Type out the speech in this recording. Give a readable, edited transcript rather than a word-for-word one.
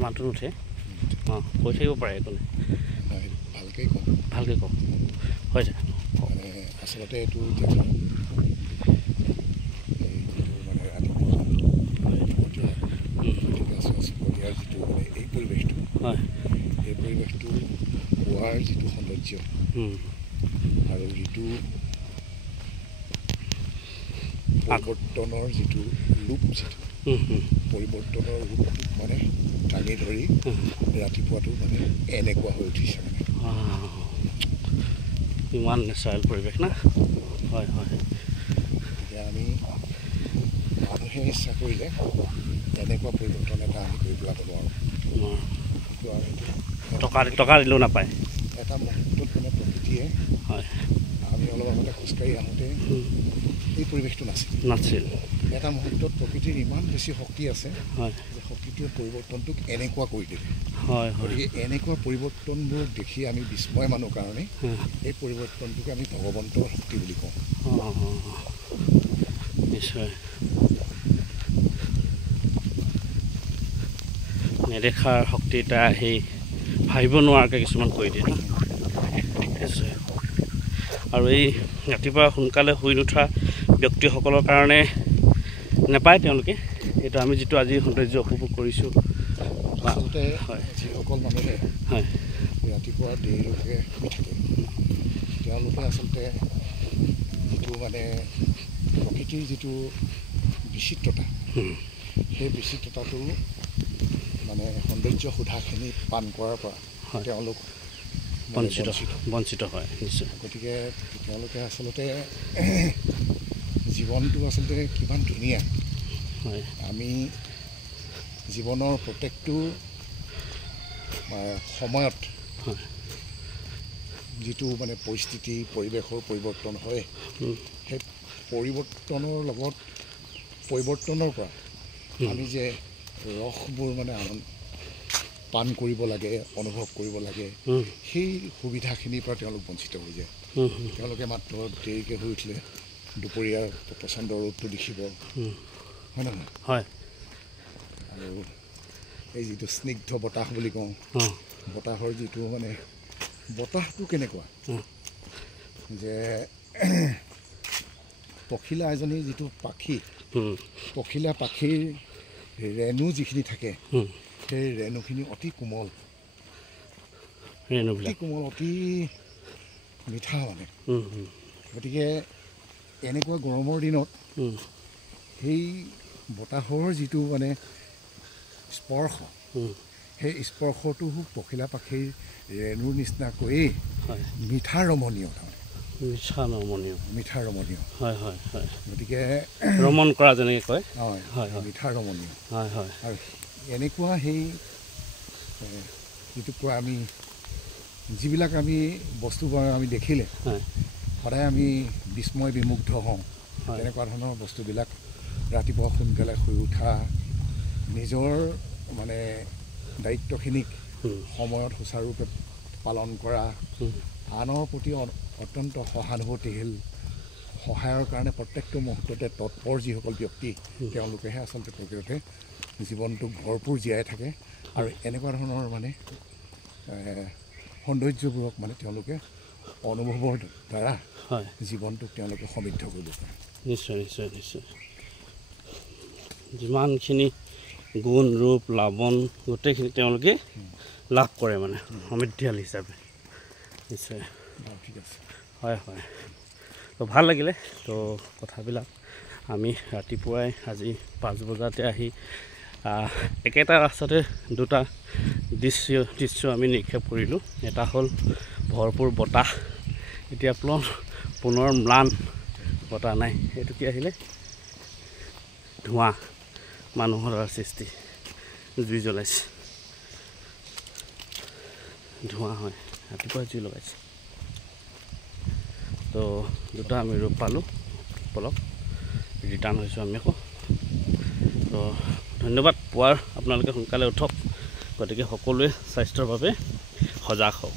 মাতটো নুঠে কৈ থাকিব পাৰে একো নাই ভালকৈ কওক হৈ যায় মানে আচলতে এইটো এতিয়া যিটো মানে এই পৰিৱেশটো হয় এই পৰিৱেশটো পোৱাৰ যিটো সৌন্দৰ্য আৰু যিটো পৰিৱৰ্তনৰ যিটো ৰূপ যিটো পৰিৱৰ্তনৰ ৰূপটোক মানে দাঙি ধৰি ৰাতিপুৱাটো মানে এনেকুৱা হৈ উঠিছে মানে ইমান নেচাৰেল পৰিৱেশ না হয় হয় এতিয়া আমি মানুহে ইচ্ছা কৰিলে এনেকুৱা পৰিৱৰ্তন এটা আমি কৰি পেলাব নোৱাৰোঁ টকা দিলেও নাপায় এটা মুহূৰ্তত মানে প্ৰকৃতিয়ে হয় আমি অলপ আগতে খোজকাঢ়ি আহোঁতে এই পৰিৱেশটো নাছিল এটা মুহূৰ্তত প্ৰকৃতিৰ ইমান বেছি শক্তি আছে যে শক্তিটোৱে পৰিৱৰ্তনটোক এনেকুৱা কৰি দিলে হয় গতিকে এনেকুৱা পৰিৱৰ্তনবোৰ দেখি আমি বিস্ময় মানুহ কাৰণে এই পৰিৱৰ্তনটোকে আমি ভগৱন্তৰ শক্তি বুলি কওঁ নিশ্চয় নেদেখাৰ শক্তি এটা আহি ভাবিব নোৱাৰাকৈ কিছুমান কৰি দিয়ে নিশ্চয় আৰু এই ৰাতিপুৱা সোনকালে শুই নুঠা ব্যক্তিসকলৰ কাৰণে নাপায় তেওঁলোকে এইটো আমি যিটো আজি সৌন্দৰ্য উপভোগ কৰিছোঁ আচলতে যিসকল মানুহে ৰাতিপুৱা দেৰিলৈকে শুই থাকে তেওঁলোকে আচলতে যিটো মানে প্ৰকৃতিৰ যিটো বিচিত্ৰতা সেই বিচিত্ৰতাটো মানে সৌন্দৰ্য সুধাখিনি পান কৰাৰ পৰা তেওঁলোক বঞ্চিত হয় নিশ্চয় গতিকে তেওঁলোকে আচলতে জীৱনটো আচলতে কিমান ধুনীয়া আমি জীৱনৰ প্ৰত্যেকটো সময়ত যিটো মানে পৰিস্থিতি পৰিৱেশৰ পৰিৱৰ্তন হয় সেই পৰিৱৰ্তনৰ লগত পৰিৱৰ্তনৰ পৰা আমি যে ৰসবোৰ মানে পান কৰিব লাগে অনুভৱ কৰিব লাগে সেই সুবিধাখিনিৰ পৰা তেওঁলোক বঞ্চিত হৈ যায় তেওঁলোকে মাত্ৰ দেৰিকৈ শুই উঠিলে দুপৰীয়া প্ৰচণ্ড ৰ'দটো দেখিব হয় নহয় হয় আৰু এই যিটো স্নিগ্ধ বতাহ বুলি কওঁ বতাহৰ যিটো মানে বতাহটো কেনেকুৱা যে পখিলা এজনী যিটো পাখি পখিলা পাখিৰ ৰেণু যিখিনি থাকে সেই ৰেণুখিনি অতি কোমল অতি মিঠা মানে গতিকে এনেকুৱা গৰমৰ দিনত সেই বতাহৰ যিটো মানে স্পৰ্শ সেই স্পৰ্শটো পখিলা পাখিৰ ৰেণুৰ নিচিনাকৈয়ে মিঠা ৰমণীয় হয় হয় হয় গতিকে ৰমণ কৰা যেনেকৈ কয় হয় মিঠা ৰমণীয় হয় হয় আৰু এনেকুৱা সেই যিটো কোৱা আমি যিবিলাক আমি বস্তুবোৰ আমি দেখিলে সদায় আমি বিস্ময় বিমুগ্ধ হওঁ তেনেকুৱা ধৰণৰ বস্তুবিলাক ৰাতিপুৱা সোনকালে শুই উঠা নিজৰ মানে দায়িত্বখিনিক সময়ত সুচাৰুৰূপে পালন কৰা আনৰ প্ৰতি অত্যন্ত সহানুভূতিশীল সহায়ৰ কাৰণে প্ৰত্যেকটো মুহূৰ্ততে তৎপৰ যিসকল ব্যক্তি তেওঁলোকেহে আচলতে প্ৰকৃততে জীৱনটোক ভৰপূৰ জীয়াই থাকে আৰু এনেকুৱা ধৰণৰ মানে সৌন্দৰ্যবোৰক মানে তেওঁলোকে অনুভৱৰ দ্বাৰা জীৱনটোক তেওঁলোকে সমৃদ্ধ কৰিব পাৰে নিশ্চয় নিশ্চয় নিশ্চয় যিমানখিনি গুণ ৰূপ লাৱণ গোটেইখিনি তেওঁলোকে লাভ কৰে মানে সমৃদ্ধিশালী হিচাপে নিশ্চয় ঠিক আছে হয় হয় তো ভাল লাগিলে তো কথাবিলাক আমি ৰাতিপুৱাই আজি 5 বজাতে আহি একেটা ৰাস্তাতে দুটা দৃশ্য আমি নিক্ষেপ কৰিলোঁ এটা হ'ল ভৰপূৰ বতাহ এতিয়া পুনৰ ম্লান বতাহ নাই এইটো কি আহিলে ধোঁৱা মানুহৰ সৃষ্টি জুই জ্বলাইছে ধোঁৱা হয় ৰাতিপুৱা জুই লগাইছে তো দুটা আমি ৰূপ পালোঁ পলক ৰিটাৰ্ণ হৈছোঁ আমি আকৌ তো ধন্যবাদ পুৱাৰ আপোনালোকে সোনকালে উঠক গতিকে সকলোৱে স্বাস্থ্যৰ বাবে সজাগ হওক